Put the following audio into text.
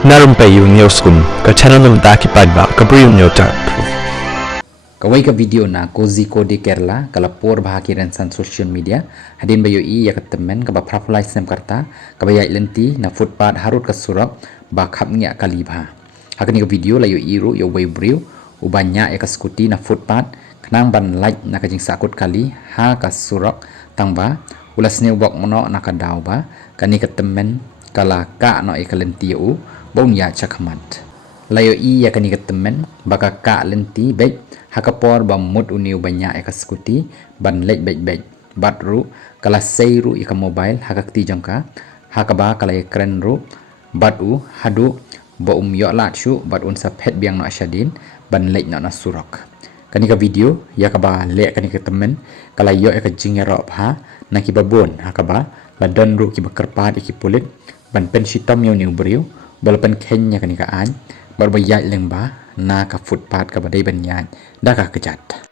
narum payu newskum ka channel num ta ki padba ka priu nyota Kawai ka video na Cozy Code Kerala kalapor bahagi rensan social media hadin bayo I ya temen ka ba prapulai sem karta ka ba lenti na footpath harut ka surak ba khapnya kalibha hakani ka video layo iru yo way briu ubanya ya ka skuti na footpath kanang ban like na ka jing sakut kali ha ka surak tangba ulas ne ubak mono na ka daw ba kani ka temen kala ka no e kalenti u bong ya chakmat layo I ya kani ka temen baka ka lenti bek hakapor ba mut uniu banya eka skuti ban lej bej batru kala seiru ika mobile hakakti jangka hakaba kala ekran ru batu hadu ba yo lachu bat unsa phet biang no asyadin ban lej no na surak kani ka video ya kaba le kani ka temen kala yo eka jingya ro pha na ki babon hakaba la don ru ki bakarpat iki pulit ban pen sitom yo niu briu balapan kenya kani ka an barbayat lengba na ka footpath ka badai banyan da ka kejat